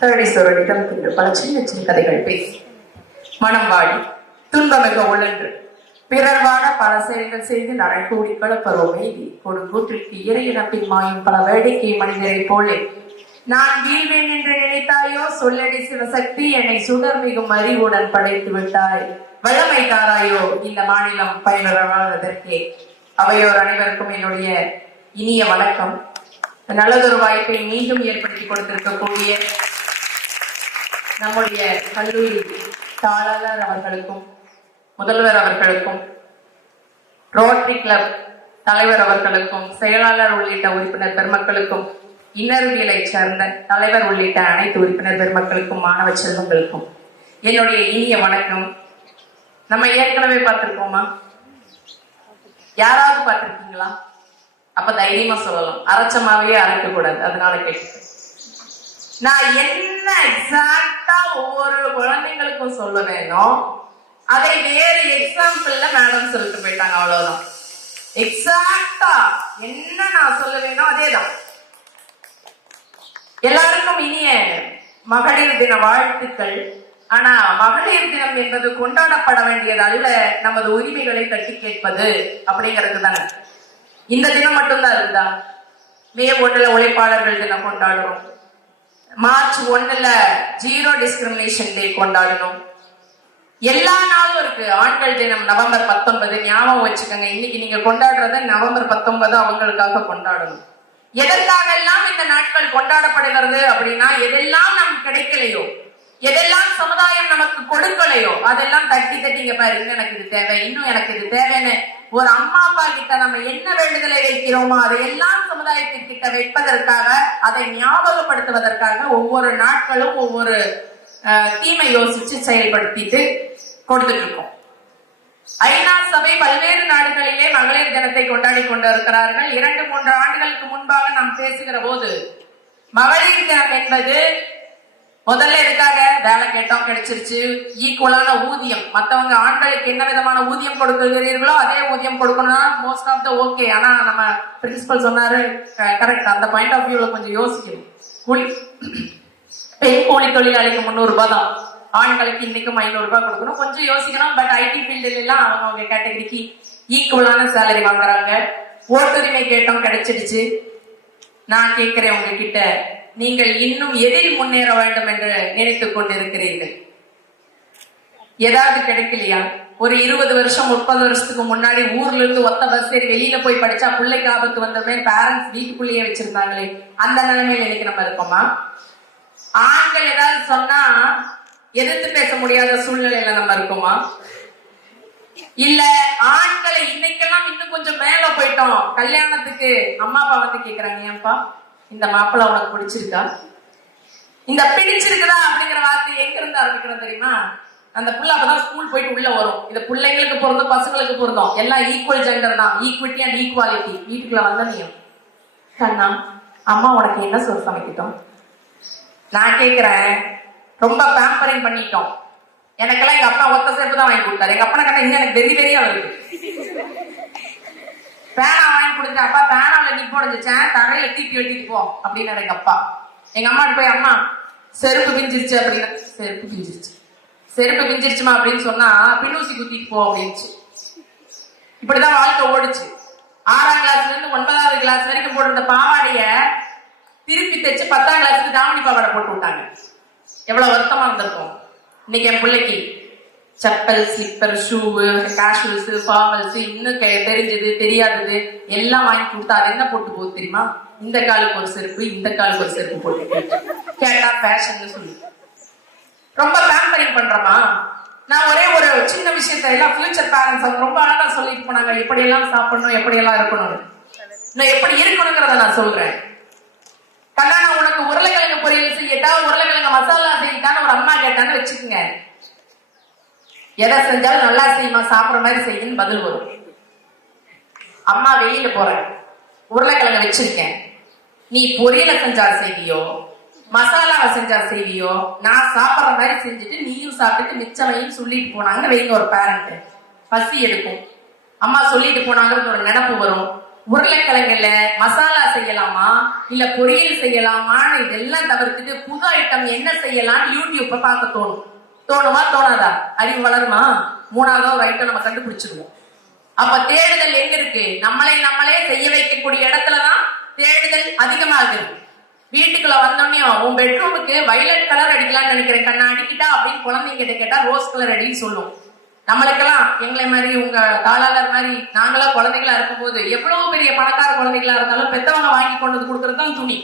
தேடீஸ்வரரிடம் தின்று பல சின்ன சின்ன கதைகள் பேசி. மனம் வாடி துன்பமிக உள்ளன்று. பிறர் பல செயல்கள் செய்து நரக்கூடி ஒரு எய்தி கொடுங்கூற்றிற்கு இறையினப்பின் மாயும் பல வேடிக்கை மனிதரை போலே. நான் வீழ்வேன் என்று நினைத்தாயோ? சொல்லடி சிவசக்தி என்னை சுடர் மிகும் அறிவுடன் படைத்து விட்டாய். வல்லமை தாராயோ? இந்த மாநிலம் பயனுறவாதற்கே அவையோர் அனைவருக்கும் என்னுடைய இனிய வணக்கம். நல்லதொரு வாய்ப்பை மீண்டும் ஏற்படுத்தி கொடுத்திருக்கக்கூடிய நம்முடைய கல்லூரி தாளர் அவர்களுக்கும் முதல்வர் அவர்களுக்கும் ரோட்டரி கிளப் தலைவர் அவர்களுக்கும் செயலாளர் உள்ளிட்ட உறுப்பினர் பெருமக்களுக்கும் இன்னர்வியலை சேர்ந்த தலைவர் உள்ளிட்ட அனைத்து உறுப்பினர் பெருமக்களுக்கும் மாணவ செல்வங்களுக்கும். என்னுடைய இனிய வணக்கம். நம்ம ஏற்கனவே பார்த்திருக்கோமா யாராவது பார்த்திருக்கீங்களா? அப்ப தைரியமா சொல்லலாம். அரைச்சமாவே அரைக்க கூடாது அதனால கேட்டு நான் என்ன எக்ஸாக்டா ஒவ்வொரு குழந்தைங்களுக்கும் சொல்லுவேனோ அதை வேறு எக்ஸாம்பிள்ல மேடம் சொல்லிட்டு போயிட்டாங்க அவ்வளவுதான். எக்ஸாக்டா என்ன நான் சொல்ல வேணும் அதேதான். எல்லாருக்கும் இனிய மகளிர் தின வாழ்த்துக்கள். ஆனா மகளிர் தினம் என்பது கொண்டாடப்பட வேண்டியது அல்ல நமது உரிமைகளை தட்டி கேட்பது அப்படிங்கிறது தானே. இந்த தினம் மட்டும்தான் இருக்குதா மே ஒன்றுல உழைப்பாளர்கள் தினம் கொண்டாடுறோம். மார்ச் ஒன்றுல ஜீரோ டிஸ்கிரிமினேஷன் டே கொண்டாடணும். எல்லா நாளும் இருக்கு. ஆண்கள் தினம் நவம்பர் பத்தொன்பது ஞாபகம் வச்சுக்கோங்க. இன்னைக்கு நீங்க கொண்டாடுறத நவம்பர் பத்தொன்பது அவங்களுக்காக கொண்டாடணும். எதற்காக எல்லாம் இந்த நாட்கள் கொண்டாடப்படுகிறது அப்படின்னா எதெல்லாம் நமக்கு கிடைக்கலையோ எதெல்லாம் சமுதாயம் நமக்கு கொடுக்கலையோ அதெல்லாம் தட்டி தட்டிங்க பாரு இன்னும் எனக்கு இது தேவை இன்னும் எனக்கு இது தேவைன்னு ஒரு அம்மா அப்பா கிட்ட நம்ம என்ன வேண்டுதலை வைக்கிறோமோ அதையெல்லாம் சமுதாயத்தின் சமுதாயத்திற்கிட்ட வைப்பதற்காக அதை ஞாபகப்படுத்துவதற்காக ஒவ்வொரு நாட்களும் ஒவ்வொரு தீமை யோசிச்சு செயல்படுத்திட்டு கொடுத்துட்டு இருக்கோம் ஐநா சபை பல்வேறு நாடுகளிலே மகளிர் தினத்தை கொண்டாடி கொண்டு இருக்கிறார்கள் இரண்டு மூன்று ஆண்டுகளுக்கு முன்பாக நாம் பேசுகிற போது மகளிர் தினம் என்பது முதல்ல எதுக்காக வேலை கேட்டோம் கிடைச்சிருச்சு. ஈக்குவலான ஊதியம். மற்றவங்க ஆண்களுக்கு என்ன விதமான ஊதியம் கொடுக்குறீர்களோ அதே ஊதியம் கொடுக்கணும்னா மோஸ்ட் ஆஃப் த ஓகே ஆனா நம்ம பிரின்சிபல் சொன்னாரு கரெக்ட் அந்த பாயிண்ட் ஆஃப் வியூல கொஞ்சம் யோசிக்கணும். பெண் கூலி தொழிலாளிக்கு முந்நூறு ரூபாய் தான் ஆண்களுக்கு இன்னைக்கும் ஐநூறு ரூபாய் கொடுக்கணும். கொஞ்சம் யோசிக்கணும். பட் ஐடி ஃபீல்டுல எல்லாம் அவங்க அவங்க கேட்டகரிக்கு ஈக்குவலான சேலரி வாங்குறாங்க. ஓட்டுரிமை கேட்டோம் கிடைச்சிடுச்சு. நான் கேட்கிறேன் உங்ககிட்ட. நீங்கள் இன்னும் எதில் முன்னேற வேண்டும் என்று நினைத்துக் கொண்டிருக்கிறீர்கள். ஏதாவது கிடைக்கலையா? ஒரு இருபது வருஷம் முப்பது வருஷத்துக்கு முன்னாடி ஊர்ல இருந்து ஒத்த பஸ் ஏறி வெளியில போய் படிச்சா பிள்ளைக்கு ஆபத்து வந்தவுடனே பேரண்ட்ஸ் வீட்டுக்குள்ளேயே வச்சிருந்தாங்களே. அந்த நிலைமையில இன்னைக்கு நம்ம இருக்கோமா? ஆண்கள் ஏதாவது சொன்னா எதிர்த்து பேச முடியாத சூழ்நிலையில நம்ம இருக்கோமா? இல்ல ஆண்களை இன்னைக்கெல்லாம் இன்னும் கொஞ்சம் மேல போயிட்டோம். கல்யாணத்துக்கு அம்மா அப்பா வந்து கேக்குறாங்க ஏன்பா இந்த மாப்பிள்ளை உனக்கு பிடிச்சிருக்கா? இந்த பிடிச்சிருக்குதா? அப்படிங்கிற வார்த்தை எங்க இருந்து ஆரம்பிக்கிறோம் தெரியுமா? அந்த புள்ள அப்பதான் ஸ்கூல் போயிட்டு உள்ள வரும். இது பிள்ளைங்களுக்கு பொருந்தும் பசங்களுக்கு பொருந்தும். எல்லாம் ஈக்குவல் ஜெண்டர் தான். ஈக்விட்டி அண்ட் ஈக்குவாலிட்டி வீட்டுக்குள்ள வந்த நீயும் கண்ணா அம்மா உனக்கு என்ன சொல் சமைக்கிட்டோம்? நான் கேட்குறேன் ரொம்ப பேம்பரிங் பண்ணிட்டோம். எனக்கெல்லாம் எங்க அப்பா ஒத்த சேர்ப்பு தான் வாங்கி கொடுத்தாரு. எங்க அப்பனை கட்ட இன்னும் எனக்கு வெறி வெறியா வருது. பேனா வாங்கி கொடுத்த அப்பா. பேனால நிப்போ போடுச்சேன் தரையில தீட்டி வெட்டிட்டு போ அப்படின்னு எங்க அப்பா. எங்க அம்மா போய் அம்மா செருப்பு பிஞ்சிருச்சு அப்படின்னா செருப்பு பிஞ்சிருச்சு செருப்பு பிஞ்சிருச்சுமா அப்படின்னு சொன்னா பின்னூசி குத்திட்டு போ அப்படின்ச்சு இப்படிதான் வாழ்க்கை ஓடுச்சு. ஆறாம் கிளாஸ்ல இருந்து ஒன்பதாவது கிளாஸ் வரைக்கும் போட்டிருந்த பாவாடைய திருப்பி தைச்சு பத்தாம் கிளாஸுக்கு தாவணி பாவாடை போட்டு விட்டாங்க. எவ்வளவு வருத்தமா இருந்திருக்கும். இன்னைக்கு என் பிள்ளைக்கு chappal slipper shoe casuals formals இன்னும் கெ- தெரிஞ்சது தெரியாதது எல்லாம் வாங்கி கொடுத்தா அது என்ன போட்டு போகுது தெரியுமா? இந்த காலுக்கு ஒரு செருப்பு இந்த காலுக்கு ஒரு செருப்பு போட்டு கேட்டா ஃபேஷன் சொல்லி. ரொம்ப பேம்பரிங் பண்றோமா நான் ஒரே ஒரு சின்ன விஷயத்த எல்லாம் ஃபியூச்சர் பேரண்ட்ஸ் அவங்க ரொம்ப அழகா சொல்லிட்டு போனாங்க. எப்படி எல்லாம் சாப்பிடணும் எப்படி எல்லாம் இருக்கணும்னு நான் எப்படி இருக்கணுங்கிறத நான் சொல்றேன். கல்யாணம் உனக்கு உருளைக்கிழங்கு பொரியல் செய்யட்டா உருளைக்கிழங்கு மசாலா செய்யட்டான்னு ஒரு அம்மா கேட்டான்னு வச்சுக்கோங்க. எதை செஞ்சாலும் நல்லா செய்யுமா சாப்பிட்ற மாதிரி செய்யுன்னு பதில் வரும். அம்மா வெளியில போறேன் உருளைக்கிழங்கு வச்சிருக்கேன். நீ பொரியல செஞ்சா செய்வியோ மசாலாவை செஞ்சா செய்வியோ நான் சாப்பிட்ற மாதிரி செஞ்சுட்டு நீயும் சாப்பிட்டுட்டு மிச்சமையும் சொல்லிட்டு போனாங்கன்னு வைங்க ஒரு பேரண்ட் பசி எடுக்கும். அம்மா சொல்லிட்டு போனாங்கன்னு ஒரு நினப்பு வரும். உருளைக்கிழங்குல மசாலா செய்யலாமா? இல்ல பொரியல் செய்யலாமான்னு இதெல்லாம் தவிர்த்துட்டு புது ஐட்டம் என்ன செய்யலாம்னு யூடியூப்ப பார்க்க தோணும். தோணுமா? தோணாதா? அறிவு வளருமா? மூணாவது ஒரு ஐட்டம் நம்ம கண்டுபிடிச்சிருவோம். அப்ப தேடுதல் எங்க இருக்கு? நம்மளை நம்மளே செய்ய வைக்கக்கூடிய இடத்துலதான் தேடுதல் அதிகமாகுது வீட்டுக்குள்ள வந்தோடனே உன் பெட்ரூமுக்கு வயலட் கலர் அடிக்கலாம்னு நினைக்கிறேன். கண்ணா அடிக்கிட்டா? அப்படின்னு குழந்தைங்க கிட்ட கேட்டா ரோஸ் கலர் அடின்னு சொல்லுவோம். நம்மளுக்கெல்லாம் எங்களை மாதிரி உங்க தாளாளர் மாதிரி நாங்களாம் குழந்தைகளா இருக்கும்போது எவ்வளவு பெரிய பணக்கார குழந்தைகளா இருந்தாலும் பெத்தவங்க வாங்கி கொண்டு வந்து கொடுக்கறது தான் துணி.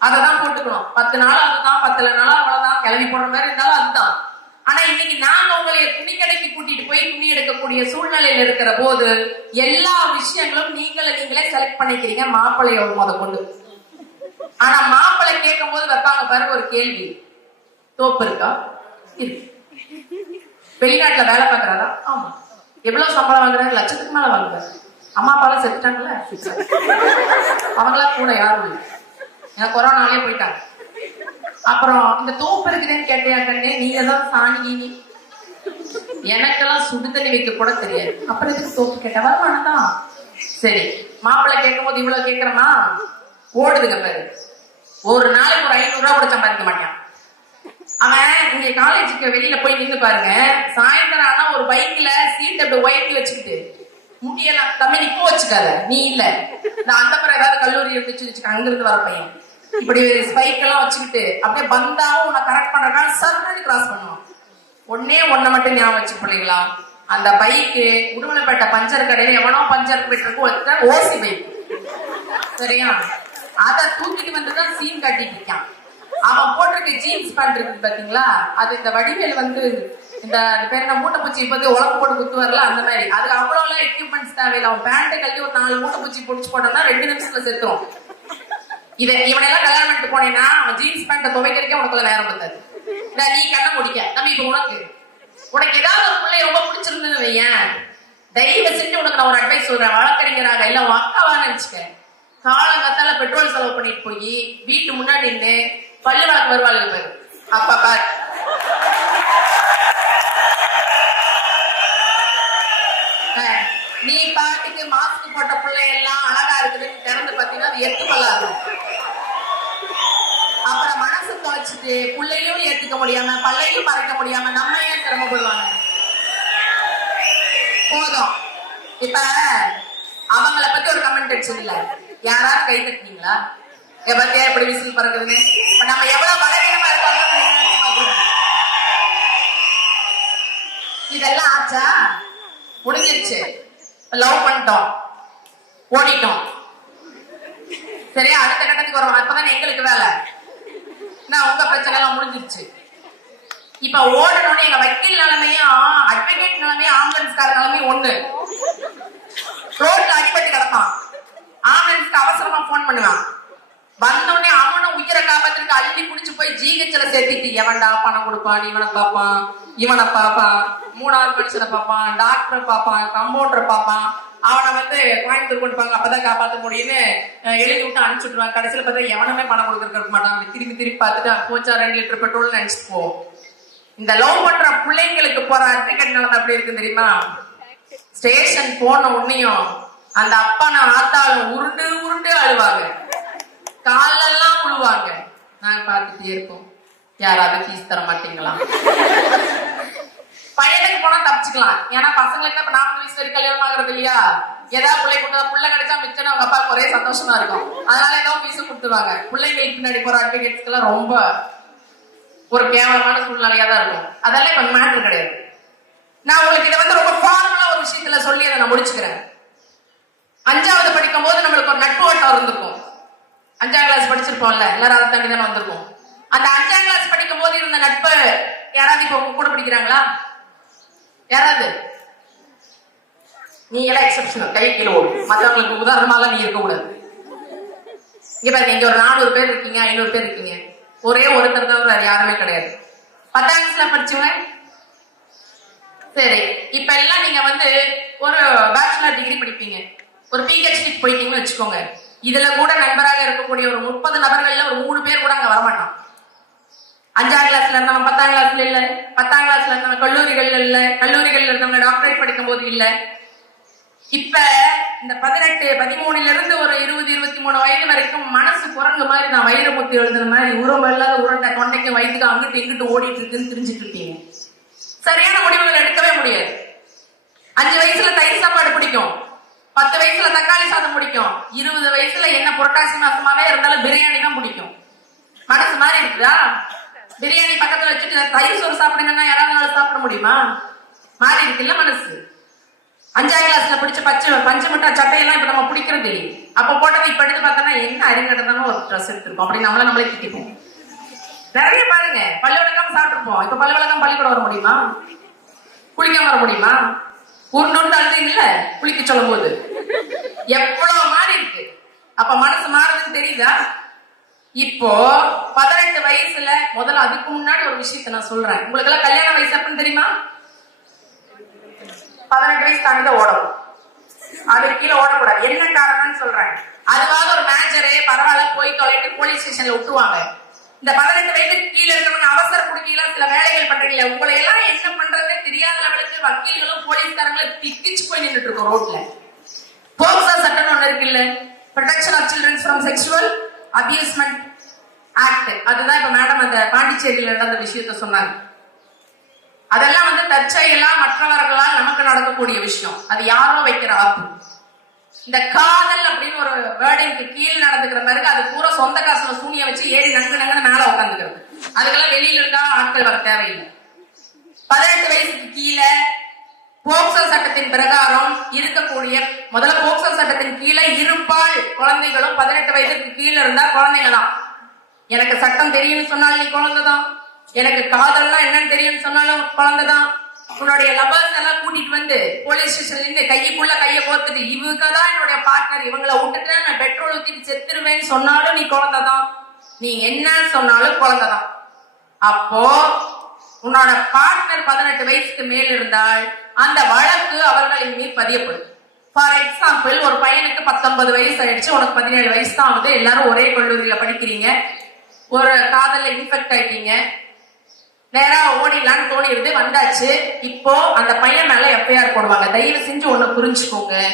அதை தான் போட்டுக்கணும். பத்து நாள் அதுதான் பத்துல நாளா அவ்வளவுதான். கிளம்பி போடுற மாதிரி இருந்தாலும் அதுதான். ஆனா இன்னைக்கு நாங்க உங்களை துணி கடைக்கு கூட்டிட்டு போய் துணி எடுக்கக்கூடிய சூழ்நிலையில இருக்கிற போது எல்லா விஷயங்களும் நீங்களே நீங்களே செலக்ட் பண்ணிக்கிறீங்க. மாப்பிள்ளையோட முத கொண்டு. ஆனா மாப்பிள்ளை கேட்கும் போது வைப்பாங்க பாருங்க ஒரு கேள்வி. தோப்பு இருக்கா? இருக்கு. வெளிநாட்டுல வேலை பார்க்கறாரா? ஆமா. எவ்வளவு சம்பளம் வாங்குறாரு? லட்சத்துக்கு மேல வாங்குறாரு. அம்மா அப்பாலாம் செத்துட்டாங்கல்ல? அவங்களாம் கூட யாரும் இல்லை. ஏன்னா கொரோனாலே போயிட்டாங்க. அப்புறம் இந்த தோப்பு இருக்குதுன்னு கேட்டியா கண்ணே நீங்க தான் சாணி கீனி எனக்கெல்லாம் சுடு தண்ணி வைக்க கூட தெரியாது. அப்புறம் எதுக்கு தோப்பு கேட்ட? வருமானம் தான். சரி. மாப்பிள்ளை கேட்கும் போது இவ்வளவு கேட்கறமா ஓடுதுங்க பாரு. ஒரு நாளைக்கு ஒரு ஐநூறு ரூபா கூட சம்பாதிக்க மாட்டான். அவன் இங்க காலேஜுக்கு வெளியில போய் நின்னு பாருங்க. சாயந்தரம் ஆனா ஒரு பைக்ல சீட் அப்படி ஒயிட் வச்சுக்கிட்டு முடியலாம் தம்பி நீ வச்சுக்காத. நீ இல்ல. நான் அந்த மாதிரி ஏதாவது கல்லூரி இருந்துச்சு வச்சுக்க அங்க இருந்து வர பையன். இப்படி ஸ்பைக் எல்லாம் வச்சுக்கிட்டு அப்படியே பந்தாவும் உன்னை கரெக்ட் பண்றதுனால சர்ன்னு கிராஸ் பண்ணுவான். ஒன்னே ஒன்ன மட்டும் ஞாபகம் வச்சு பிள்ளைங்களா அந்த பைக்கு உடுமலைப்பேட்டை பஞ்சர் கடையில எவனோ பஞ்சர் போயிட்டு ஓசி பைக் சரியா? அதை தூக்கிட்டு வந்துதான் சீன் காட்டிட்டு இருக்கான். அவன் போட்டிருக்க ஜீன்ஸ் பேண்ட் இருக்கு பாத்தீங்களா? அது இந்த வடிவேல் வந்து இந்த பேர் என்ன மூட்டை பூச்சி இப்ப வந்து உலகம் போட்டு குத்து வரல அந்த மாதிரி. அது அவ்வளவு எல்லாம் எக்யூப்மெண்ட்ஸ் தேவையில்லை. அவன் பேண்ட்டை கட்டி ஒரு நாலு மூட்டை பூச்சி பிடிச்சி போட்டோம்னா ரெண்டு நிமிஷத்துல செத்துரும். இதை இவனெல்லாம் கல்யாணம் பண்ணிட்டு போனேன்னா அவன் ஜீன்ஸ் பேண்ட்டை துவைக்கிறதுக்கே உனக்குள்ள நேரம் வந்தது இந்த நீ கண்ணை முடிக்க. நம்ம இப்ப உனக்கு. உனக்கு ஏதாவது ஒரு பிள்ளை ரொம்ப பிடிச்சிருந்தது வையேன். தயவு செஞ்சு உனக்கு நான் ஒரு அட்வைஸ் சொல்றேன். வழக்கறிஞராக இல்ல உன் அக்காவா நினைச்சுக்க. காலங்கத்தால பெட்ரோல் செலவு பண்ணிட்டு போய் வீட்டு முன்னாடி நின்று பல்லு வழக்கு வருவாளுங்க பேரு. அப்பா பாரு. நீ பாட்டுக்கு மாஸ்க் போட்ட பிள்ளை எல்லாம் அழகா இருக்குதுன்னு திறந்து பாத்தீங்கன்னா அது எட்டு அப்புறம் மனசு தொலைச்சிட்டு பிள்ளையும் ஏத்துக்க முடியாம பல்லையும் மறைக்க முடியாம நம்ம ஏன் சிரமப்படுவாங்க? போதும். இப்ப அவங்கள பத்தி ஒரு கமெண்ட் அடிச்சதில்ல யாராவது கை தட்டினீங்களா? எ எப்படி விசில் பறக்குதுன்னு? நம்ம எவ்வளவு பலவீனமா இருக்காங்கன்னு இதெல்லாம் ஆச்சா? முடிஞ்சிருச்சு. லவ் பண்ணிட்டோம். ஓடிட்டோம். சரியா? அடுத்த கட்டத்துக்கு வரும் அப்பதான் எங்களுக்கு வேலை. நான் உங்க பிரச்சனை எல்லாம் முடிஞ்சிருச்சு. இப்ப ஓடணும்னு எங்க வக்கீல் நிலைமையும் அட்வொகேட் நிலைமையும் ஆம்புலன்ஸ்கார நிலைமையும் ஒண்ணு. ரோட்ல அடிபட்டு கிடப்பான். ஆம்புலன்ஸ்க்கு அவசரமா போன் பண்ணுவான். வந்தோடனே அவனை உயிரை காப்பாத்துறதுக்கு அள்ளி குடிச்சு போய் ஜிஹெச்ல சேர்த்திட்டு எவன்டா பணம் கொடுப்பான்? இவனை பார்ப்பான். இவனை பார்ப்பான். மூணாவது மனுஷனை பார்ப்பான். டாக்டரை பார்ப்பான். கம்பவுண்டர் பார்ப்பான். அவனை வந்து கோயம்புத்தூர் கொண்டு போங்க அப்பதான் காப்பாத்த முடியும்னு எழுதி விட்டு அனுப்பிச்சு விட்டுருவான் கடைசியில பார்த்தா எவனுமே பணம் கொடுக்கறதுக்கு மாட்டான். திரும்பி திரும்பி பார்த்துட்டு போச்சா ரெண்டு லிட்டர் பெட்ரோல் நினைச்சு போவோம் இந்த லவ் பண்ற பிள்ளைங்களுக்கு போற டிக்கெட் நிலைமை அப்படி இருக்கு தெரியுமா? ஸ்டேஷன் போன உடனேயும் அந்த அப்பா நான் ஆத்தாலும் உருண்டு உருண்டு அழுவாங்க. காலெல்லாம் உழுவாங்க. நாங்க பார்த்துட்டே இருப்போம். யாராவது ஃபீஸ் தர மாட்டீங்களா? பையனுக்கு போனா தப்பிச்சுக்கலாம். ஏன்னா பசங்களுக்கு இப்ப நாற்பது வயசு வரைக்கும் கல்யாணம் ஆகுறது இல்லையா? ஏதாவது பிள்ளை கொடுத்தா பிள்ளை கிடைச்சா மிச்சம் அவங்க அப்பாவுக்கு ஒரே சந்தோஷமா இருக்கும். அதனால ஏதோ ஃபீஸும் கொடுத்துருவாங்க. பிள்ளைங்க பின்னாடி போற அட்வொகேட்ஸ்க்கு எல்லாம் ரொம்ப ஒரு கேவலமான சூழ்நிலையா தான் இருக்கும். அதெல்லாம் இப்ப மேட்ரு கிடையாது. நான் உங்களுக்கு இதை வந்து ரொம்ப ஃபார்மலா ஒரு விஷயத்துல சொல்லி அதை நான் முடிச்சுக்கிறேன். அஞ்சாவது படிக்கும் போது நம்மளுக்கு ஒரு நட்பு வட்டம் இருந்திருக்கும். கிளாஸ் படிச்சிருப்போம்ல எல்லாரும் அதை தாண்டி தானே வந்திருக்கோம். அந்த அஞ்சாம் கிளாஸ் படிக்கும் போது இருந்த நட்பு யாராவது இப்போ உங்க கூட படிக்கிறாங்களா? யாராவது? நீ எல்லாம் எக்ஸப்ஷனல் கை கீழே ஓடும் மற்றவங்களுக்கு உதாரணமாலாம் நீ இருக்கக்கூடாது. இங்க பாருங்க இங்க ஒரு நானூறு பேர் இருக்கீங்க ஐநூறு பேர் இருக்கீங்க. ஒரே ஒருத்தர் தவிர வேற யாருமே கிடையாது. பத்தாம் கிளாஸ்ல படிச்சவங்க சரி இப்ப எல்லாம் நீங்க வந்து ஒரு பேச்சுலர் டிகிரி படிப்பீங்க. ஒரு பிஹெச்டி போயிட்டீங்கன்னு வச்சுக்கோங்க. இதுல கூட நண்பராக இருக்கக்கூடிய ஒரு முப்பது நபர்கள்ல ஒரு மூணு பேர் கூட அங்க வரமாட்டோம் அஞ்சாம் கிளாஸ்ல இருந்தவன் பத்தாம் கிளாஸ்ல இல்ல. பத்தாம் கிளாஸ்ல இருந்தவன் கல்லூரிகள்ல இல்ல. கல்லூரிகள்ல இருந்தவங்க டாக்டரேட் படிக்கும் போது இல்ல. இப்ப இந்த பதினெட்டு பதிமூணுல இருந்து ஒரு இருபது இருபத்தி மூணு வயது வரைக்கும் மனசு குரங்கு மாதிரி நான் வைரமுத்து எழுதுன மாதிரி உரம் இல்லாத உருண்டை கொண்டைக்கு வயிற்றுக்கு அங்கிட்டு இங்கிட்டு ஓடிட்டு இருக்குன்னு தெரிஞ்சுட்டு இருப்பீங்க சரியான முடிவுகள் எடுக்கவே முடியாது. அஞ்சு வயசுல தயிர் சாப்பாடு பிடிக்கும். பத்து வயசுல தக்காளி சாதம் பிடிக்கும். இருபது வயசுல என்ன புரட்டாசி மாசமாவே இருந்தாலும் பிரியாணி தான் பிடிக்கும். மனசு மாதிரி இருக்குதா? பிரியாணி பக்கத்துல வச்சுட்டு தயிர் சோறு சாப்பிடுங்கன்னா யாராவது சாப்பிட முடியுமா? மாறி இருக்குல்ல மனசு. அஞ்சாம் கிளாஸ்ல பிடிச்ச பச்சை பஞ்சு மிட்டாய் சட்டையெல்லாம் இப்ப நம்ம பிடிக்கிறது இல்லை அப்ப போட்டது இப்ப எடுத்து பார்த்தோம்னா என்ன அறிஞடதான ஒரு ட்ரெஸ் எடுத்திருக்கோம். அப்படி நம்மள நம்மளே திட்டிப்போம். நிறைய பாருங்க. பல்லு விளக்கம் சாப்பிட்டுருப்போம். இப்ப பல்லு விளக்கம் பள்ளிக்கூடம் வர முடியுமா? குளிக்க வர முடியுமா? உருண்டு அழுத்தீங்கல்ல குளிக்க சொல்லும் போது எவ்வளவு மாறி இருக்கு. அப்ப மனசு மாறுதுன்னு தெரியுதா? இப்போ பதினெட்டு வயசுல முதல்ல அதுக்கு முன்னாடி ஒரு விஷயத்த நான் சொல்றேன். உங்களுக்கு எல்லாம் கல்யாண வயசு அப்படின்னு தெரியுமா? பதினெட்டு வயசு தாண்டி தான் ஓடணும். அது கீழே ஓடக்கூடாது. என்ன காரணம்னு சொல்றேன். அதுவாக ஒரு மேனேஜரே பரவாயில்ல போய் தொலைட்டு போலீஸ் ஸ்டேஷன்ல விட்டுருவாங்க. இந்த பதினெட்டு வயதுக்கு கீழே இருக்கிறவங்க அவசர குடுக்கீங்களா சில வேலைகள் பண்றீங்களா உங்களை எல்லாம் என்ன பண்றதுன்னு தெரியாத லெவலுக்கு வக்கீல்களும் போலீஸ்காரங்களும் திக்கிச்சு போய் நின்றுட்டு இருக்கோம் ரோட்ல. போக்சா சட்டம் ஒண்ணு இருக்குல்ல protection of childrens from sexual abusement act அதுதான் இப்ப மேடம் அந்த பாண்டிச்சேரியில நடந்த விஷயத்த சொன்னாங்க. அதெல்லாம் வந்து தற்செயலா மற்றவர்களால் நமக்கு நடக்கக்கூடிய விஷயம். அது யாரோ வைக்கிற ஆப்பு. இந்த காதல் அப்படின்னு ஒரு வேர்டிங்க்கு கீழ் நடந்துக்கிற மாதிரி அது பூரா சொந்த காசுல சூனிய வச்சு ஏறி நங்கு நங்குன்னு மேல உட்காந்துக்கிறது அதுக்கெல்லாம் வெளியில இருந்தா ஆட்கள் வர தேவையில்லை. பதினெட்டு வயசுக்கு கீழே போக்சோ சட்டத்தின் பிரகாரம் இருக்கக்கூடிய முதல்ல போக்சோ சட்டத்தின் கீழே இருப்பால் குழந்தைகளும் பதினெட்டு வயதுக்கு கீழே இருந்தா குழந்தைங்க தான். எனக்கு சட்டம் தெரியும்னு சொன்னாலும் நீ குழந்தை தான். எனக்கு காதல்லாம் என்னன்னு தெரியும்னு சொன்னாலும் குழந்தை தான். உன்னுடைய லவர்ஸ் எல்லாம் கூட்டிட்டு வந்து போலீஸ் ஸ்டேஷன்ல இருந்து கைக்குள்ள கையை கோத்துட்டு இவங்க தான் என்னுடைய பார்ட்னர் இவங்கள விட்டுட்டு நான் பெட்ரோல் ஊத்திட்டு செத்துருவேன்னு சொன்னாலும் நீ குழந்தை தான் நீ என்ன சொன்னாலும் குழந்தை தான் அப்போ உன்னோட பார்ட்னர் பதினெட்டு வயசுக்கு மேல் இருந்தால் அந்த வழக்கு அவர்களின் மீது பதியப்படும். ஃபார் எக்ஸாம்பிள் ஒரு பையனுக்கு பத்தொன்பது வயசு ஆயிடுச்சு உனக்கு பதினேழு வயசு தான் ஆகுது எல்லாரும் ஒரே கல்லூரியில படிக்கிறீங்க ஒரு காதல்ல இன்ஃபெக்ட் ஆயிட்டீங்க நேரா ஓடிடலான்னு தோணிடுது. வந்தாச்சு. இப்போ அந்த பையன் மேல எஃப்ஐஆர் போடுவாங்க. தயவு செஞ்சு ஒண்ணு புரிஞ்சுக்கோங்க.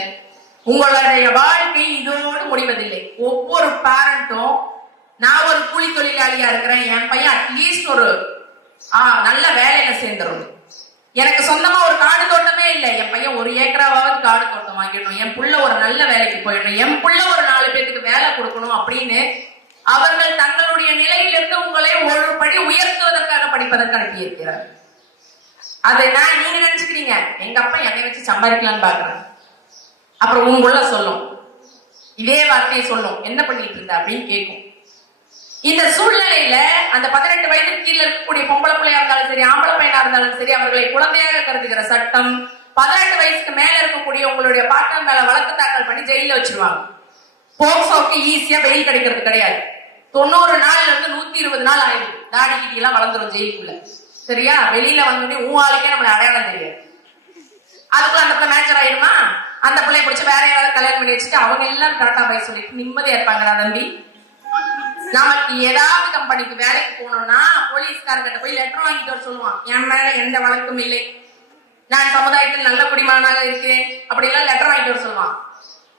உங்களுடைய வாழ்க்கை இதோடு முடிவதில்லை. ஒவ்வொரு பேரண்ட்டும் நான் ஒரு கூலி தொழிலாளியா இருக்கிறேன். என் பையன் அட்லீஸ்ட் ஒரு ஆ நல்ல வேலையில சேர்ந்துடும் எனக்கு சொந்தமா ஒரு காடு தோட்டமே இல்லை. என் பையன் ஒரு ஏக்கராவது காடு தோட்டம் வாங்கிடணும். என் புள்ள ஒரு நல்ல வேலைக்கு போயிடணும். என் புள்ள ஒரு நாலு பேருக்கு வேலை கொடுக்கணும் அப்படின்னு அவர்கள் தங்களுடைய நிலையிலிருந்து உங்களை ஒரு படி உயர்த்துவதற்காக படிப்பதற்கு அனுப்பியிருக்கிறார். அதை நான் நீங்க நினைச்சுக்கிறீங்க. எங்க அப்பா என்னை வச்சு சம்பாதிக்கலாம்னு பாக்குறேன் அப்புறம் உங்குள்ள சொல்லும். இதே வார்த்தையை சொல்லும். என்ன பண்ணிட்டு இருந்த அப்படின்னு கேட்கும். இந்த சூழ்நிலையில அந்த பதினெட்டு வயதுக்கு கீழே இருக்கக்கூடிய பொம்பளை பிள்ளையா இருந்தாலும் சரி ஆம்பளை பையனா இருந்தாலும் சரி அவர்களை குழந்தையாக கருதுகிற சட்டம் பதினெட்டு வயசுக்கு மேல இருக்கக்கூடிய உங்களுடைய பாட்டன் மேல வழக்கு தாக்கல் பண்ணி ஜெயில வச்சிருவாங்க. போக்சோக்கு ஈஸியா வெயில் கிடைக்கிறது கிடையாது. தொண்ணூறு நாள்ல இருந்து நூத்தி இருபது நாள் ஆயிடுது. தாடி கிடி எல்லாம் வளர்ந்துரும் ஜெயிலுக்குள்ள. சரியா? வெளியில வந்தோடனே உன் ஆளுக்கே நம்மள அடையாளம் தெரியாது. அதுக்குள்ள அந்த பிள்ளை மேனேஜர் ஆயிடுமா? அந்த பிள்ளைய பிடிச்சி வேற யாராவது கல்யாணம் பண்ணி வச்சுட்டு அவங்க எல்லாம் கரெக்டா போய் சொல்லிட்டு நிம்மதியா இருப்பாங்கடா தம்பி? நமக்கு ஏதாவது கம்பெனிக்கு வேலைக்கு போகணும்னா போலீஸ்காரங்கிட்ட போய் லெட்டர் வாங்கிட்டு வர சொல்லுவான். என் மேல எந்த வழக்கும் இல்லை. நான் சமுதாயத்தில் நல்ல குடிமகனாக இருக்கேன். அப்படி எல்லாம் லெட்டர் வாங்கிட்டு வர சொல்லுவான்.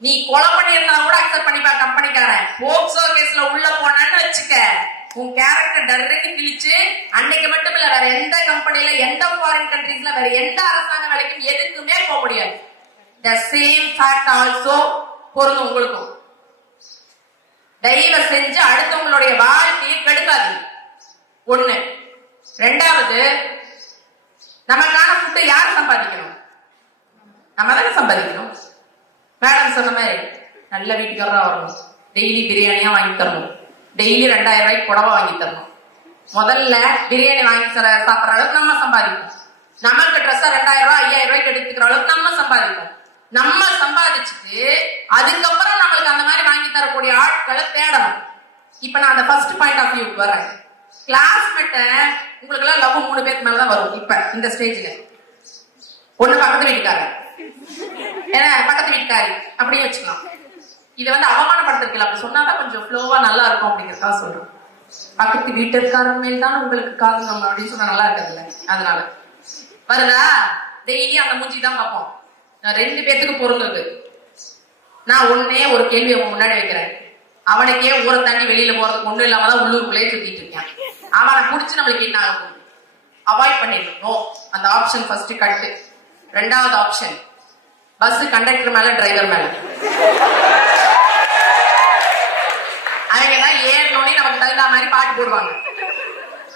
நீ கொலை பண்ணியிருந்தா கூட அக்செப்ட் பண்ணிப்பா கம்பெனிக்காரன். போக்சோ கேஸ்ல உள்ள போனான்னு வச்சுக்க. உன் கேரக்டர் டர்ன்னு கிழிச்சு அன்னைக்கு மட்டும் இல்ல வேற எந்த கம்பெனில எந்த ஃபாரின் கண்ட்ரீஸ்ல வேற எந்த அரசாங்க வேலைக்கும் எதுக்குமே போக முடியாது. த சேம் ஃபேக்ட் ஆல்சோ பொருந்தும் உங்களுக்கும். தயவு செஞ்சு அடுத்தவங்களுடைய வாழ்க்கையை கெடுக்காது ஒண்ணு. ரெண்டாவது நமக்கான ஃபுட்டு யார் சம்பாதிக்கணும்? நம்ம தானே சம்பாதிக்கணும். மேடம் சொன்ன மாதிரி நல்ல வீட்டுக்காரா வரணும். டெய்லி பிரியாணியா வாங்கி தரணும். டெய்லி ரெண்டாயிரம் ரூபாய்க்கு புடவை வாங்கி தரணும். முதல்ல பிரியாணி வாங்கி தர சாப்பிட்ற அளவுக்கு நம்ம சம்பாதிப்போம். நமக்கு ட்ரெஸ் ரெண்டாயிரம் ரூபாய் ஐயாயிரம் ரூபாய்க்கு எடுத்துக்கிற அளவுக்கு நம்ம சம்பாதிப்போம். நம்ம சம்பாதிச்சுட்டு அதுக்கப்புறம் நம்மளுக்கு அந்த மாதிரி வாங்கி தரக்கூடிய ஆட்களை தேடணும். இப்ப நான் அந்த ஃபர்ஸ்ட் பாயிண்ட் ஆஃப் வியூக்கு வரேன் கிளாஸ்மேட்ட உங்களுக்கு எல்லாம் லவ் மூணு பேருக்கு மேலதான் வரும். இப்ப இந்த ஸ்டேஜ்ல ஒண்ணு பக்கத்து வீட்டுக்காரன் ஏன்னா பக்கத்து வீட்டுக்காரி. அப்படியே வச்சுக்கலாம். இதை வந்து அவமானப்படுத்திருக்கல அப்படி சொன்னாதான் கொஞ்சம் ஃப்ளோவா நல்லா இருக்கும் அப்படிங்கறதுக்காக சொல்றோம். பக்கத்து வீட்டிற்காரன் மேல் தான் உங்களுக்கு காரணம் அப்படின்னு சொன்னா நல்லா இருக்காதுல்ல அதனால. வருதா டெய்லி அந்த மூஞ்சி தான் பார்ப்போம். நான் ரெண்டு பேத்துக்கு பொருந்தது நான் ஒன்னே ஒரு கேள்வி அவன் முன்னாடி வைக்கிறேன். அவனுக்கே ஊரை தாண்டி வெளியில போறதுக்கு ஒண்ணும் இல்லாம தான் உள்ளூருக்குள்ளேயே சுத்திட்டு இருக்கான். அவனை புடிச்சு நம்மளுக்கு என்ன ஆகும் அவாய்ட் பண்ணிடணும். அந்த ஆப்ஷன் ஃபர்ஸ்ட் கட்டு ரெண்டாவது ஆப்ஷன் பஸ் கண்டக்டர் மேல டிரைவர் மேல. அவங்க தான் ஏறணும்னே நமக்கு தகுந்த மாதிரி பாட்டு போடுவாங்க.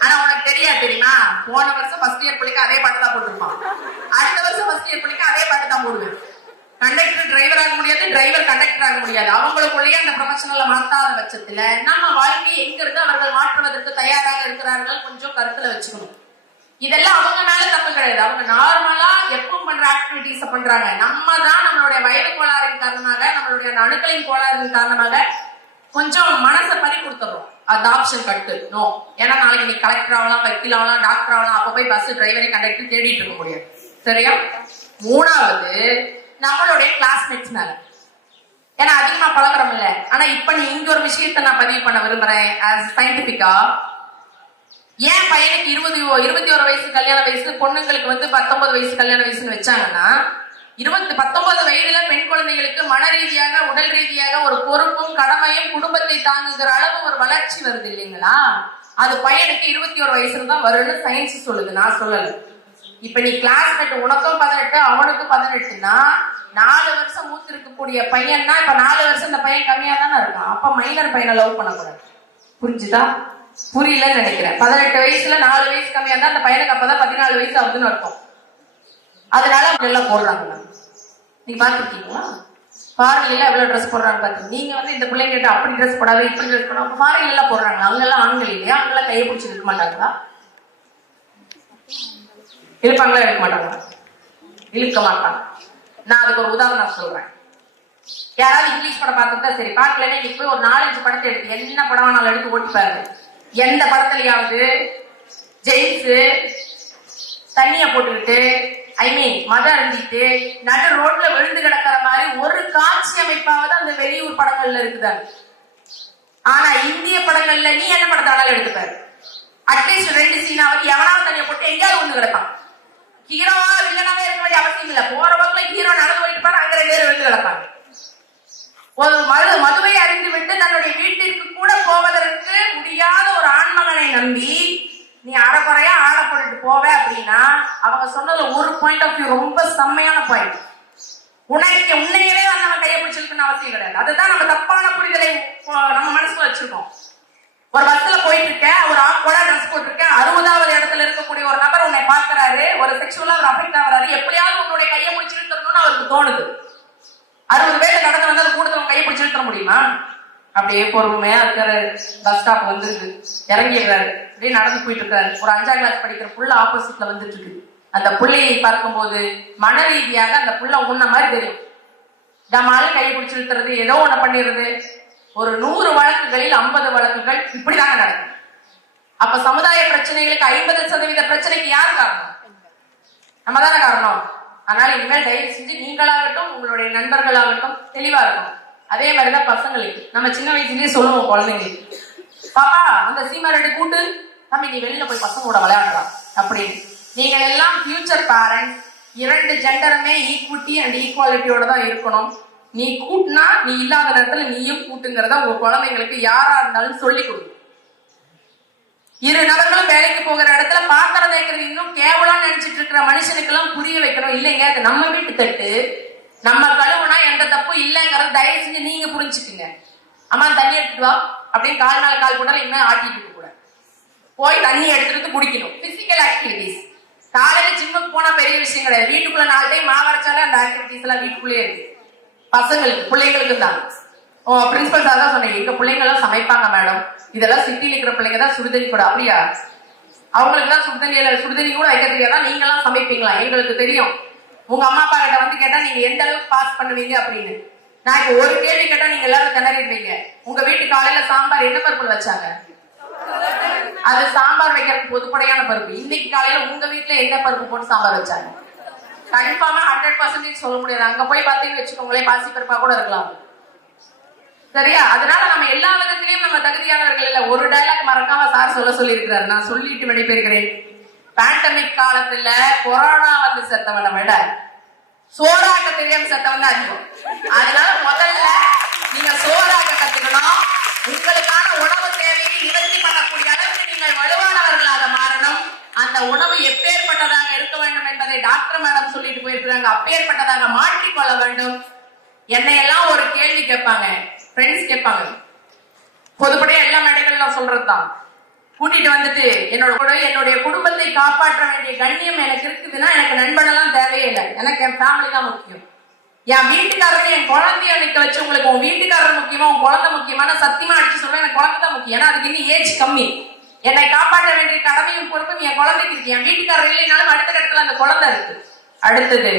ஆனா உனக்கு தெரியாது தெரியுமா? போன வருஷம் ஃபர்ஸ்ட் இயர் பிள்ளைக்கு அதே பாட்டு தான் போட்டிருப்பான். அடுத்த வருஷம் ஃபர்ஸ்ட் இயர் பிள்ளைக்கு அதே பாட்டு தான் போடுவேன். கண்டக்டர் டிரைவர் ஆக முடியாது டிரைவர் கண்டக்டர் ஆக முடியாது. அவங்களுக்குள்ளேயே அந்த ப்ரொஃபஷனல்ல மாத்தாத பட்சத்துல நம்ம வாழ்க்கையை எங்க இருந்து அவர்கள் மாற்றுவதற்கு தயாராக இருக்கிறார்கள் கொஞ்சம் கருத்துல வச்சுக்கணும். இதெல்லாம் அவங்க மேல தப்பு கிடையாது. அவங்க நார்மலா எப்பவும் பண்ற ஆக்டிவிட்டிஸ பண்றாங்க. நம்ம தான் நம்மளுடைய வயது கோளாறின் காரணமாக நம்மளுடைய அந்த அணுக்களின் கோளாறின் காரணமாக கொஞ்சம் மனசை பறி கொடுத்துறோம். அந்த ஆப்ஷன் கட்டு. நோ ஏன்னா நாளைக்கு நீ கலெக்டர் ஆகலாம் வக்கீல் ஆகலாம் டாக்டர் ஆகலாம் அப்ப போய் பஸ் டிரைவரை கண்டக்டர் தேடிட்டு இருக்க முடியாது. சரியா? மூணாவது நம்மளுடைய கிளாஸ்மேட்ஸ் மேல. ஏன்னா அதிகமா பழகுறோம் இல்ல ஆனா இப்ப நீ இங்க ஒரு விஷயத்த நான் பதிவு பண்ண விரும்புறேன் சயின்டிபிக்கா ஏன் பையனுக்கு இருபது இருபத்தி ஒரு வயசு கல்யாண வயசு பொண்ணுங்களுக்கு வந்து பத்தொன்பது வயசு கல்யாண வயசுன்னு வச்சாங்கன்னா இருபத்தி பத்தொன்பது வயதுல பெண் குழந்தைகளுக்கு மன ரீதியாக உடல் ரீதியாக ஒரு பொறுப்பும் கடமையும் குடும்பத்தை தாங்குகிற அளவு ஒரு வளர்ச்சி வருது இல்லைங்களா? அது பையனுக்கு இருபத்தி ஒரு வயசுல தான் வரும்னு சயின்ஸ் சொல்லுது. நான் சொல்லல. இப்ப நீ கிளாஸ்மேட் உனக்கும் பதினெட்டு அவனுக்கும் பதினெட்டுனா நாலு வருஷம் மூத்து இருக்கக்கூடிய பையன்னா இப்ப நாலு வருஷம் இந்த பையன் கம்மியா தானே இருக்கான். அப்ப மைனர் பையனை லவ் பண்ணக்கூடாது. புரிஞ்சுதா? புரியலன்னு நினைக்கிறேன். பதினெட்டு வயசுல நாலு வயசு கம்மியா இருந்தா அந்த பையனுக்கு அப்பதான் பதினாலு வயசு ஆகுதுன்னு அர்த்தம். அதனால அப்படி எல்லாம் போடுறாங்க நீங்க பாத்துருக்கீங்களா ஃபாரின்ல எவ்வளவு ட்ரெஸ் போடுறாங்க பாத்தீங்க நீங்க வந்து இந்த பிள்ளைங்கிட்ட அப்படி ட்ரெஸ் போடாது இப்படி ட்ரெஸ் போடாம ஃபாரின்ல எல்லாம் போடுறாங்க. அவங்க எல்லாம் ஆண்கள் இல்லையா? அவங்க எல்லாம் கையை பிடிச்சி இருக்க மாட்டாங்களா? இழுப்பாங்களா? இருக்க மாட்டாங்களா? இழுக்க மாட்டாங்க. நான் அதுக்கு ஒரு உதாரணம் சொல்றேன். யாராவது இங்கிலீஷ் படம் பார்த்துட்டா சரி பார்க்கலன்னா நீங்க போய் ஒரு நாலஞ்சு படத்தை எடுத்து என்ன படம் வேணாலும் எடுத்து ஓட்டி பாருங்க. எந்த படத்துலயாவது ஜெயின்ஸ் தண்ணிய போட்டுக்கிட்டு ஐ மீன் மத அறிஞ்சிட்டு நடு ரோட்ல விழுந்து கிடக்கிற மாதிரி ஒரு காட்சி அமைப்பாவது அந்த வெளியூர் படங்கள்ல இருக்குதாங்க ஆனா இந்திய படங்கள்ல நீ என்ன படத்தை வேணாலும் எடுத்துப்பாரு. அட்லீஸ்ட் ரெண்டு சீனாவது எவனாவது தண்ணிய போட்டு எங்கேயாவது விழுந்து கிடப்பான். ஹீரோவா வில்லனாவே இருக்க வேண்டிய அவசியம் இல்லை. போற பக்கம் ஹீரோ நடந்து போயிட்டு பாரு அங்க ரெண்டு பேரும் விழுந்து கிடப்பாங்க. ஒரு மது மதுவை அறிந்து விட்டு தன்னுடைய வீட்டிற்கு கூட போவதற்கு முடியாத ஒரு ஆண்மகனை நம்பி. நீ அறகுறையா ஆட போட்டுட்டு போவ அப்படின்னா அவங்க சொன்னது ஒரு பாயிண்ட் ஆஃப் வியூ ரொம்ப செம்மையான பாயிண்ட் உனக்கு உன்னையவே வந்து நம்ம கையை பிடிச்சிருக்குன்னு அவசியம் கிடையாது. அதுதான் நம்ம தப்பான புரிதலை நம்ம மனசுல வச்சிருக்கோம். ஒரு பஸ்ல போயிட்டு இருக்க ஒரு ஆக்கோட ட்ரெஸ் போட்டிருக்க அறுபதாவது இடத்துல இருக்கக்கூடிய ஒரு நபர் உன்னை பாக்குறாரு ஒரு செக்ஷுவலா ஒரு அஃபெக்ட் ஆகுறாரு எப்படியாவது உன்னுடைய கையை முடிச்சு அவருக்கு தோணுது. அறுபது பேர் கடந்து வந்து அது கூட்டத்துல கையை பிடிச்சிருக்க முடியுமா? அப்படியே பொறுமையா இருக்கிற பஸ் ஸ்டாப் வந்துருக்கு இறங்கிடுறாரு. அப்படியே நடந்து போயிட்டு இருக்காரு ஒரு அஞ்சாம் கிளாஸ் படிக்கிற புள்ள ஆப்போசிட்ல வந்துட்டு இருக்கு அந்த புள்ளையை பார்க்கும்போது மன ரீதியாக அந்த புள்ள உன்ன மாதிரி தெரியும். நம்மளால கை பிடிச்சி இழுத்துறது ஏதோ ஒண்ணு பண்ணிடுறது. ஒரு நூறு வழக்குகளில் ஐம்பது வழக்குகள் இப்படிதாங்க நடக்கும் அப்ப சமுதாய பிரச்சனைகளுக்கு ஐம்பது சதவீத பிரச்சனைக்கு யார் காரணம்? நம்ம தானே காரணம். அதனால இனிமேல் தயவு செஞ்சு நீங்களாகட்டும் உங்களுடைய நண்பர்களாகட்டும் தெளிவா இருக்கணும். அதே மாதிரிதான் பசங்களுக்கு. நம்ம சின்ன வயசுலயே சொல்லுவோம் குழந்தைங்களுக்கு பாப்பா அந்த சீமா ரெண்டு கூட்டு. நம்ம நீ வெளியில போய் பசங்க கூட விளையாடலாம். அப்படின்னு. நீங்கள் எல்லாம் ஃபியூச்சர் பேரண்ட்ஸ் இரண்டு ஜெண்டருமே ஈக்குவிட்டி அண்ட் ஈக்குவாலிட்டியோட தான் இருக்கணும். நீ கூட்டினா நீ இல்லாத நேரத்துல நீயும் கூட்டுங்கிறத உங்க குழந்தைங்களுக்கு யாரா இருந்தாலும் சொல்லி கொடுக்கும் இரு நபர்களும் வேலைக்கு போகிற இடத்துல பாத்திரம் தேய்க்கிறது இன்னும் கேவலம் நினைச்சிட்டு இருக்கிற மனுஷனுக்கு எல்லாம் புரிய வைக்கணும். இல்லைங்க அது நம்ம வீட்டு தட்டு. நம்ம கழுவுனா எந்த தப்பும் இல்லைங்கிறத தயவு செஞ்சு நீங்க புரிஞ்சுக்குங்க. அம்மா தண்ணி எடுத்துட்டு வா. அப்படின்னு கால் நாள் கால் போட்டாலும் இன்னும் ஆட்டிட்டு கூட. போய் தண்ணி எடுத்துட்டு குடிக்கணும். பிசிக்கல் ஆக்டிவிட்டிஸ் காலையில ஜிம்முக்கு போனா பெரிய விஷயம் கிடையாது. வீட்டுக்குள்ள நாலு டைம் மாவரைச்சாலே அந்த ஆக்டிவிட்டிஸ் எல்லாம் வீட்டுக்குள்ளேயே இருக்கு. பசங்களுக்கு பிள்ளைங்களுக்கு தான். ஓ பிரின்சிபல் சார் தான் சொன்னீங்க. எங்க பிள்ளைங்க எல்லாம் சமைப்பாங்க மேடம் இதெல்லாம் சிட்டியில் இருக்கிற பிள்ளைங்க தான் சுடுதண்ணி கூட அப்படியா? அவங்களுக்கு தான் சுடுதண்ணியில சுடுதண்ணி கூட வைக்க தெரியாதா? நீங்களாம் சமைப்பீங்களா? எங்களுக்கு தெரியும். உங்க அம்மா அப்பா கிட்ட வந்து கேட்டா நீங்க எந்த அளவுக்கு பாஸ் பண்ணுவீங்க அப்படின்னு. நான் இப்ப ஒரு கேள்வி கேட்டா நீங்க எல்லாரும் திணறிடுவீங்க. உங்க வீட்டு காலையில சாம்பார் என்ன பருப்புல வச்சாங்க? அது சாம்பார் வைக்கிறதுக்கு பொதுப்படையான பருப்பு. இன்னைக்கு காலையில உங்க வீட்டுல என்ன பருப்பு போட்டு சாம்பார் வச்சாங்க? கன்ஃபார்மா ஹண்ட்ரட் பர்சன்டேஜ் சொல்ல முடியாது. அங்க போய் பார்த்தீங்கன்னு வச்சுக்கோங்களேன் பாசி பருப்பா கூட இருக்கலாம். சரியா? அதனால நம்ம எல்லா விதத்திலையும் நம்ம தகுதியானவர்கள் இல்ல. ஒரு டைலாக் மறக்காம சார் சொல்ல சொல்லியிருக்கிறாரு. நான் சொல்லிட்டு விடைபெறுகிறேன். பேண்டமிக் காலத்துல கொரோனா வந்து செத்தவனை விட சோறாக்க தெரியாம செத்தவன் தான் அதிகம். அதனால முதல்ல நீங்க சோறாக்க கத்துக்கணும். உங்களுக்கான உணவு தேவையை நிவர்த்தி பண்ணக்கூடிய அளவுக்கு நீங்கள் வலுவானவர்களாக மாறணும். அந்த உணவு எப்பேற்பட்டதாக இருக்க வேண்டும் என்பதை டாக்டர் மேடம் சொல்லிட்டு போயிருக்கிறாங்க. அப்பேற்பட்டதாக மாற்றிக்கொள்ள வேண்டும். என்னை எல்லாம் ஒரு கேள்வி கேட்பாங்க. ஃப்ரெண்ட்ஸ் கேட்பாங்க. பொதுப்படியா எல்லா மேடைகள்லாம் சொல்றதுதான். கூட்டிட்டு வந்துட்டு என்னோட கூட என்னுடைய குடும்பத்தை காப்பாற்ற வேண்டிய கண்ணியம் எனக்கு இருக்குதுன்னா எனக்கு நண்பனெல்லாம் தேவையே இல்லை. எனக்கு என் ஃபேமிலி தான் முக்கியம். என் வீட்டுக்காரரை என் குழந்தைய நிக்க வச்சு உங்களுக்கு உன் வீட்டுக்காரர் முக்கியமா உன் குழந்தை முக்கியமா நான் சத்தியமா அடிச்சு சொல்றேன் எனக்கு குழந்தை தான் முக்கியம். ஏன்னா அதுக்கு இன்னும் ஏஜ் கம்மி. என்னை காப்பாற்ற வேண்டிய கடமையும் பொறுப்பும் என் குழந்தைக்கு இருக்கு. என் வீட்டுக்காரர் இல்லைனாலும் அடுத்த கட்டத்துல அந்த குழந்தை இருக்கு. அடுத்தது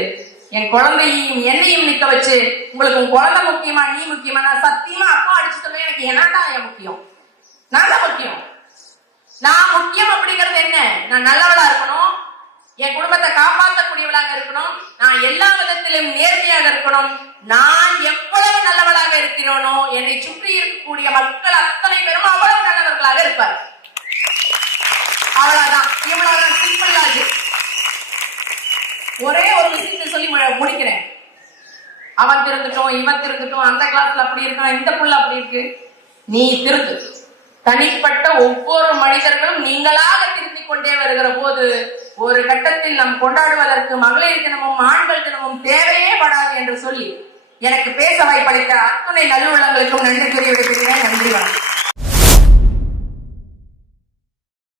என் குழந்தையும் என்னையும் நிக்க வச்சு உங்களுக்கு உன் குழந்தை முக்கியமா நீ முக்கியமா நான் சத்தியமா அப்பா அடிச்சு சொல்றேன் எனக்கு என்னடா என் முக்கியம். நான் தான் முக்கியம். நான் முக்கியம் அப்படிங்கிறது என்ன? நான் நல்லவளா இருக்கணும். என் குடும்பத்தை காப்பாற்றக்கூடியவளாக இருக்கணும். நான் எல்லா விதத்திலும் நேர்மையாக இருக்கணும். நான் எவ்வளவு நல்லவளாக இருக்கிறோனோ என்னை சுற்றி இருக்கக்கூடிய மக்கள் அத்தனை பேரும் அவ்வளவு நல்லவர்களாக இருப்பார். அவ்வளவுதான். இவ்வளவுதான். சிம்பிள் லாஜிக் ஒரே ஒரு விஷயத்தை சொல்லி முடிக்கிறேன். அவன் திருந்துட்டோம் இவன் திருந்துட்டோம் அந்த கிளாஸ்ல அப்படி இருக்கான் இந்த புள்ள அப்படி இருக்கு. நீ திருந்து தனிப்பட்ட ஒவ்வொரு மனிதர்களும் நீங்களாக திருத்திக் கொண்டே வருகிற போது ஒரு கட்டத்தில் நம் கொண்டாடுவதற்கு மகளிர் தினமும் ஆண்கள் தினமும் தேவையே படாது என்று சொல்லி எனக்கு பேச வாய்ப்பளித்த அத்துணை நல்லுள்ளங்களுக்கும் நன்றி தெரிவிக்கிறேன் நன்றி வணக்கம்.